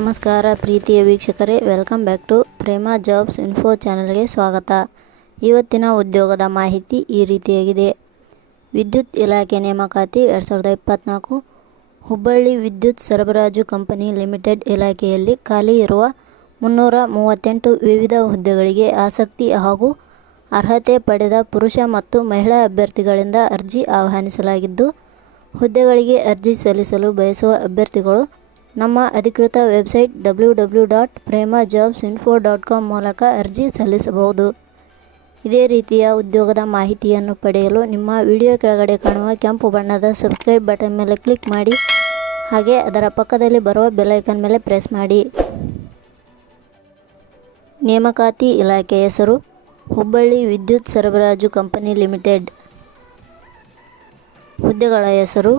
ನಮಸ್ಕಾರ ಪ್ರೀತಿಯ ವೀಕ್ಷಕರೇ, welcome back to Prema jobs info ಚಾನಲ್ಗೆ ಸ್ವಾಗತ. ಇವತ್ತಿನ ಉದ್ಯೋಗದ ಮಾಹಿತಿ ಈ ರೀತಿಯಾಗಿದೆ. ವಿದ್ಯುತ್ ಇಲಾಖೆ ನೇಮಕಾತಿ 2024 ಹುಬ್ಬಳ್ಳಿ ವಿದ್ಯುತ್ ಸರಬರಾಜು ಕಂಪನಿ ಲಿಮಿಟೆಡ್ ಇಲಾಖೆಯಲ್ಲಿ ಖಾಲಿ ಇರುವ 338 ವಿವಿಧ ಹುದ್ದೆಗಳಿಗೆ ಆಸಕ್ತಿ ಹಾಗೂ ಅರ್ಹತೆ ಪಡೆದ ಪುರುಷ ಮತ್ತು ಮಹಿಳಾ ಅಭ್ಯರ್ಥಿಗಳಿಂದ ಅರ್ಜಿ ಆಹ್ವಾನಿಸಲಾಗಿದ್ದು, ಹುದ್ದೆಗಳಿಗೆ ಅರ್ಜಿ ಸಲ್ಲಿಸಲು ಬಯಸುವ ಅಭ್ಯರ್ಥಿಗಳು ನಮ್ಮ ಅಧಿಕೃತ ವೆಬ್ಸೈಟ್ www.premajobsinfo.com ಮೂಲಕ ಅರ್ಜಿ ಸಲ್ಲಿಸಬಹುದು. ಇದೇ ರೀತಿಯ ಉದ್ಯೋಗದ ಮಾಹಿತಿಯನ್ನು ಪಡೆಯಲು ನಿಮ್ಮ ವಿಡಿಯೋ ಕೆಳಗಡೆ ಕಾಣುವ ಕೆಂಪು ಬಣ್ಣದ ಸಬ್ಸ್ಕ್ರೈಬ್ ಬಟನ್ ಮೇಲೆ ಕ್ಲಿಕ್ ಮಾಡಿ, ಹಾಗೆ ಅದರ ಪಕ್ಕದಲ್ಲಿ ಬರುವ ಬೆಲ್ ಐಕಾನ್ ಮೇಲೆ ಪ್ರೆಸ್ ಮಾಡಿ. ನೇಮಕಾತಿ ಇಲಾಖೆ ಹೆಸರು ಹುಬ್ಬಳ್ಳಿ ವಿದ್ಯುತ್ ಸರಬರಾಜು ಕಂಪನಿ ಲಿಮಿಟೆಡ್. ಹುದ್ದೆಗಳ ಹೆಸರು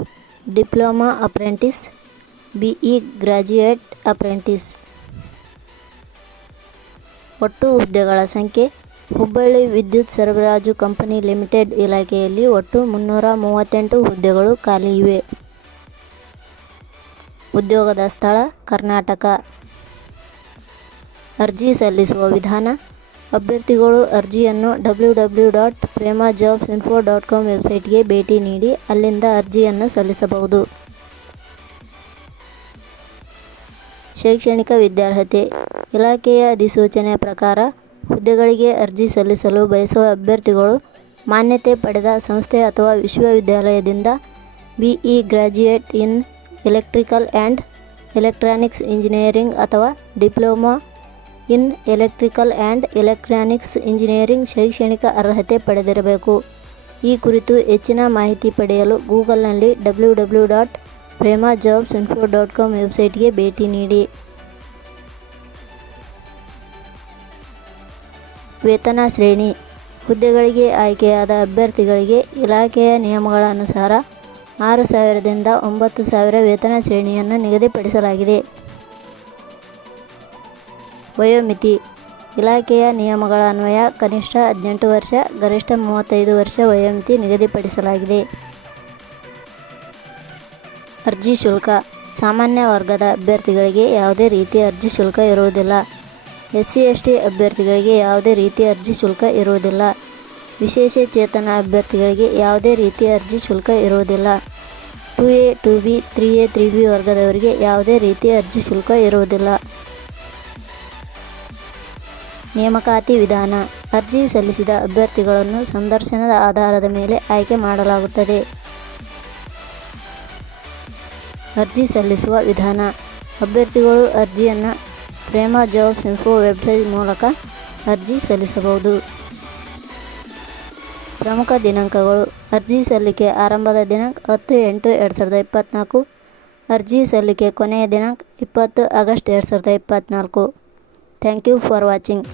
diploma apprentice, BE graduate apprentice. ಒಟ್ಟು ಹುದ್ದೆಗಳ ಸಂಖ್ಯೆ ಹುಬ್ಬಳ್ಳಿ ವಿದ್ಯುತ್ ಸರಬರಾಜು ಕಂಪನಿ ಲಿಮಿಟೆಡ್ ಇಲಾಖೆಯಲ್ಲಿ ಒಟ್ಟು 338 ಹುದ್ದೆಗಳು ಖಾಲಿ ಇವೆ. ಉದ್ಯೋಗದ ಸ್ಥಳ ಕರ್ನಾಟಕ. ಅರ್ಜಿ ಸಲ್ಲಿಸುವ ವಿಧಾನ: ಅಭ್ಯರ್ಥಿಗಳು ಅರ್ಜಿಯನ್ನು www.premajobsinfo.com ವೆಬ್ಸೈಟ್ಗೆ ಭೇಟಿ ನೀಡಿ ಅಲ್ಲಿಂದ ಅರ್ಜಿಯನ್ನು ಸಲ್ಲಿಸಬಹುದು. ಶೈಕ್ಷಣಿಕ ವಿದ್ಯಾರ್ಹತೆ: ಇಲಾಖೆಯ ಅಧಿಸೂಚನೆಯ ಪ್ರಕಾರ ಹುದ್ದೆಗಳಿಗೆ ಅರ್ಜಿ ಸಲ್ಲಿಸಲು ಬಯಸುವ ಅಭ್ಯರ್ಥಿಗಳು ಮಾನ್ಯತೆ ಪಡೆದ ಸಂಸ್ಥೆ ಅಥವಾ ವಿಶ್ವವಿದ್ಯಾಲಯದಿಂದ BE graduate in electrical and electronics engineering ಅಥವಾ diploma in electrical and electronics engineering ಶೈಕ್ಷಣಿಕ ಅರ್ಹತೆ ಪಡೆದಿರಬೇಕು. ಈ ಕುರಿತು ಹೆಚ್ಚಿನ ಮಾಹಿತಿ ಪಡೆಯಲು ಗೂಗಲ್ನಲ್ಲಿ www.premajobsinfo.com ವೆಬ್ಸೈಟ್ಗೆ ಭೇಟಿ ನೀಡಿ. ವೇತನ ಶ್ರೇಣಿ: ಹುದ್ದೆಗಳಿಗೆ ಆಯ್ಕೆಯಾದ ಅಭ್ಯರ್ಥಿಗಳಿಗೆ ಇಲಾಖೆಯ ನಿಯಮಗಳ ಅನುಸಾರ 6,000 ದಿಂದ 9,000 ವೇತನ ಶ್ರೇಣಿಯನ್ನು ನಿಗದಿಪಡಿಸಲಾಗಿದೆ. ವಯೋಮಿತಿ: ಇಲಾಖೆಯ ನಿಯಮಗಳ ಅನ್ವಯ ಕನಿಷ್ಠ 18 ವರ್ಷ, ಗರಿಷ್ಠ 35 ವರ್ಷ ವಯೋಮಿತಿ ನಿಗದಿಪಡಿಸಲಾಗಿದೆ. ಅರ್ಜಿ ಶುಲ್ಕ: ಸಾಮಾನ್ಯ ವರ್ಗದ ಅಭ್ಯರ್ಥಿಗಳಿಗೆ ಯಾವುದೇ ರೀತಿಯ ಅರ್ಜಿ ಶುಲ್ಕ ಇರುವುದಿಲ್ಲ. SC/ST ಅಭ್ಯರ್ಥಿಗಳಿಗೆ ಯಾವುದೇ ರೀತಿಯ ಅರ್ಜಿ ಶುಲ್ಕ ಇರುವುದಿಲ್ಲ. ವಿಶೇಷ ಚೇತನ ಅಭ್ಯರ್ಥಿಗಳಿಗೆ ಯಾವುದೇ ರೀತಿಯ ಅರ್ಜಿ ಶುಲ್ಕ ಇರುವುದಿಲ್ಲ. 2A, 2B, 3A, 3B ವರ್ಗದವರಿಗೆ ಯಾವುದೇ ರೀತಿಯ ಅರ್ಜಿ ಶುಲ್ಕ ಇರುವುದಿಲ್ಲ. ನೇಮಕಾತಿ ವಿಧಾನ: ಅರ್ಜಿ ಸಲ್ಲಿಸಿದ ಅಭ್ಯರ್ಥಿಗಳನ್ನು ಸಂದರ್ಶನದ ಆಧಾರದ ಮೇಲೆ ಆಯ್ಕೆ ಮಾಡಲಾಗುತ್ತದೆ. ಅರ್ಜಿ ಸಲ್ಲಿಸುವ ವಿಧಾನ: ಅಭ್ಯರ್ಥಿಗಳು ಅರ್ಜಿಯನ್ನು ಪ್ರೇಮಾ ಜಾಬ್ಸ್ ಇನ್ಫೋ ವೆಬ್ಸೈಟ್ ಮೂಲಕ ಅರ್ಜಿ ಸಲ್ಲಿಸಬಹುದು. ಪ್ರಮುಖ ದಿನಾಂಕಗಳು: ಅರ್ಜಿ ಸಲ್ಲಿಕೆ ಆರಂಭದ ದಿನಾಂಕ 10/8/2024. ಅರ್ಜಿ ಸಲ್ಲಿಕೆ ಕೊನೆಯ ದಿನಾಂಕ 20 August 2024. Thank you for watching.